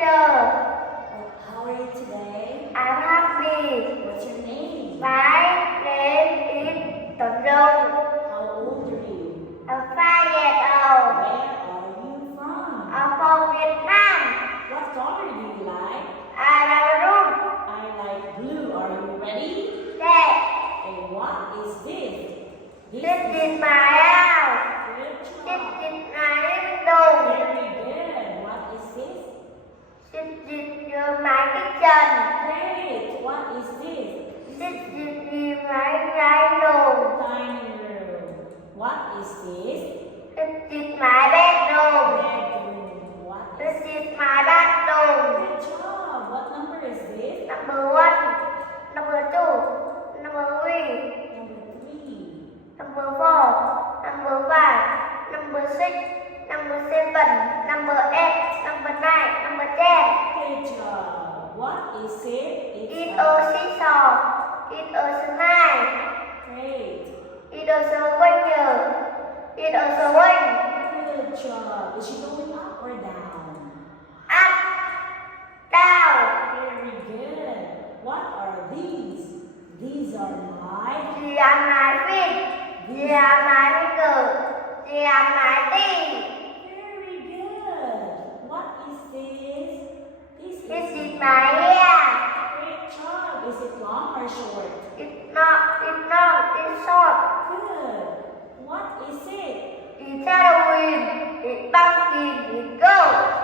teacher. How are you today? I'm happy. What's your name? My name is Tuấn Dung. How old are you? I'm 5 years old. Where are you from? I'm from Vietnam. What color do you like? I love room. I like blue. Are you ready? Yes. And what is this? This is my house. Good This job. is my living room. Very good. What is this? This is my kitchen. Great. What is this? This is my dining room. Dining room. What is this? This is my bedroom. Bedroom. What This is is my bathroom. Good job. What number is this? Number 1, number 2, number 3, Number 3. number 4, number 5, number 6, number 7, number 8, number 9, number 10. Good job. What is it? It's a seesaw. It's a slide. Great. It's a swinger. It's a swing. Good job. Is she going up or down? Up, down. Very good. What are these? These are my. They are my feet. They are my fingers. They are my teeth. Very good. What is this? This is my hair. Great job. Is it long or short? It's long, it's short. Good. What is it? It's Halloween. It's pumpkin. It's gold.